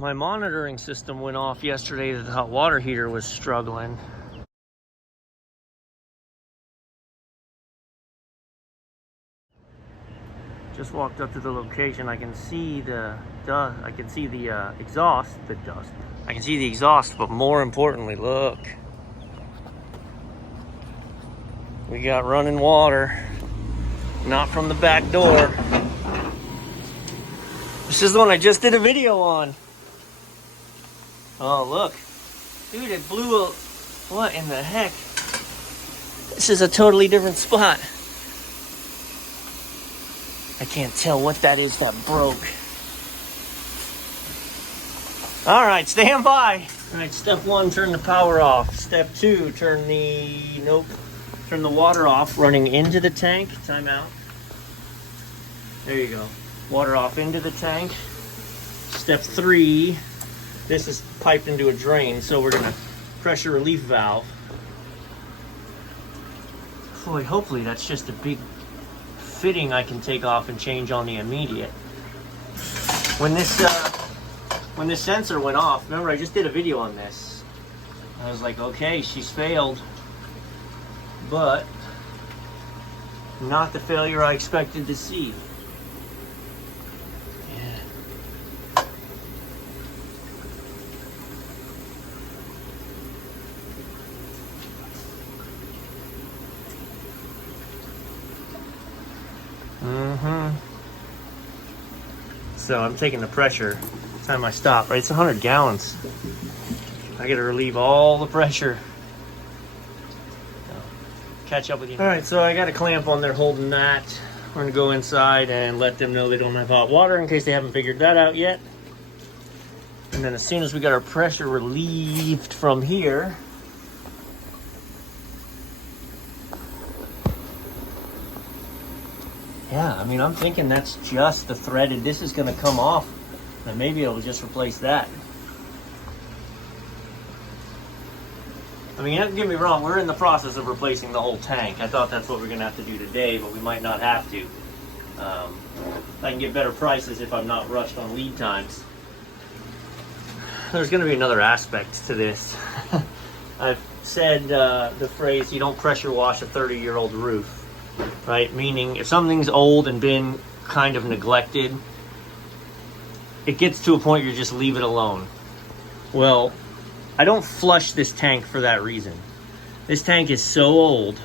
my monitoring system went off yesterday that the hot water heater was struggling. Just walked up to the location. I can see the dust. I can see the exhaust. The dust. I can see the exhaust, but more importantly, look. We got running water. Not from the back door. This is the one I just did a video on. Oh, look. Dude, it blew a... What in the heck? This is a totally different spot. I can't tell what that is that broke. All right, stand by. All right, step 1, turn the power off. Step 2, turn the water off, running into the tank. Time out. There you go. Water off into the tank. Step 3, this is piped into a drain, so we're gonna pressure relief valve. Boy, hopefully that's just a big fitting I can take off and change on the immediate. When this sensor went off, remember I just did a video on this. I was like, okay, she's failed, but not the failure I expected to see. So I'm taking the pressure time I stop, right? It's 100 gallons. I gotta relieve all the pressure. Catch up with you. All right, so I got a clamp on there holding that. We're gonna go inside and let them know they don't have hot water in case they haven't figured that out yet. And then as soon as we got our pressure relieved from here, yeah, I mean, I'm thinking that's just the threaded. This is going to come off, and maybe it'll just replace that. I mean, don't get me wrong, we're in the process of replacing the whole tank. I thought that's what we're going to have to do today, but we might not have to. I can get better prices if I'm not rushed on lead times. There's going to be another aspect to this. I've said the phrase, you don't pressure wash a 30-year-old roof. Right? Meaning if something's old and been kind of neglected, it gets to a point you just leave it alone. Well, I don't flush this tank for that reason. This tank is so old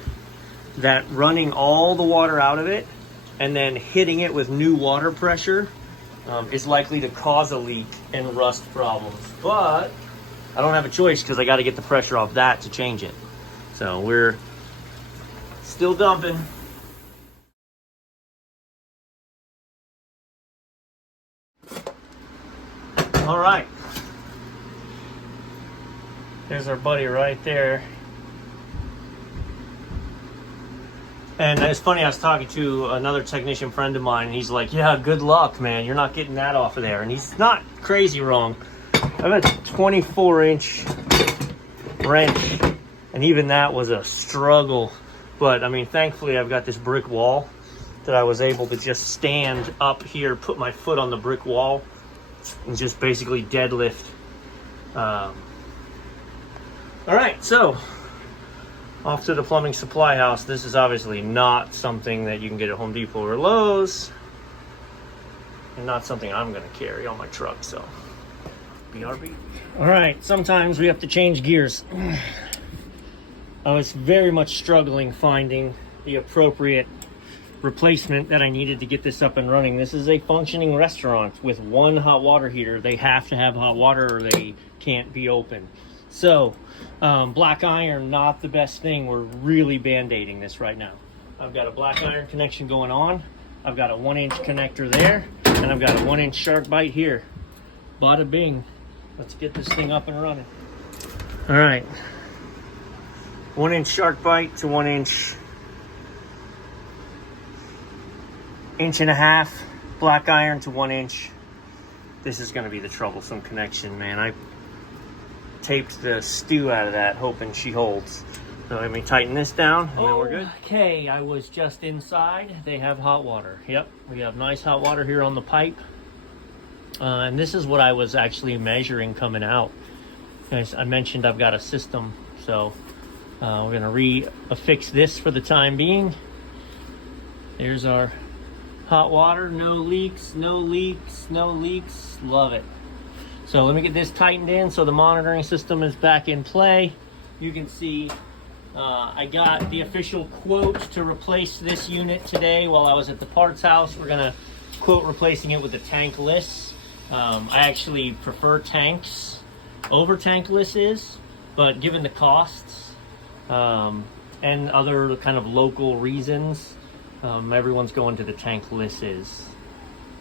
that running all the water out of it and then hitting it with new water pressure is likely to cause a leak and rust problems. But I don't have a choice because I got to get the pressure off that to change it. So we're still dumping. All right, there's our buddy right there. And it's funny, I was talking to another technician friend of mine, and he's like, yeah, good luck, man. You're not getting that off of there. And he's not crazy wrong. I've got a 24-inch wrench, and even that was a struggle. But, I mean, thankfully, I've got this brick wall that I was able to just stand up here, put my foot on the brick wall, and just basically deadlift. All right, so off to the plumbing supply house. This is obviously not something that you can get at Home Depot or Lowe's, and not something I'm going to carry on my truck. So, BRB. All right, sometimes we have to change gears. I was very much struggling finding the appropriate replacement that I needed to get this up and running. This is a functioning restaurant with one hot water heater. They have to have hot water or they can't be open. So black iron, not the best thing. We're really band-aiding this right now. I've got a black iron connection going on. I've got a 1-inch connector there, and I've got a 1-inch shark bite here. Bada bing. Let's get this thing up and running. All right, 1-inch shark bite to 1-inch 1.5 inch black iron to 1 inch. This is going to be the troublesome connection, man. I taped the stew out of that, hoping she holds. So let me tighten this down, and then we're good. Okay, I was just inside. They have hot water. Yep, we have nice hot water here on the pipe. And this is what I was actually measuring coming out. As I mentioned, I've got a system, so we're gonna re-affix this for the time being. There's our hot water, no leaks, no leaks, no leaks. Love it. So let me get this tightened in so the monitoring system is back in play. You can see I got the official quote to replace this unit today while I was at the parts house. We're gonna quote replacing it with a tankless. I actually prefer tanks over tankless, but given the costs and other kind of local reasons, everyone's going to the tankless.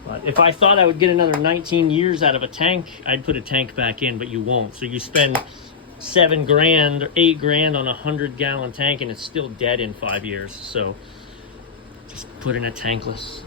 But if I thought I would get another 19 years out of a tank, I'd put a tank back in, but you won't. So you spend $7 grand or $8 grand on a 100-gallon tank and it's still dead in 5 years. So just put in a tankless.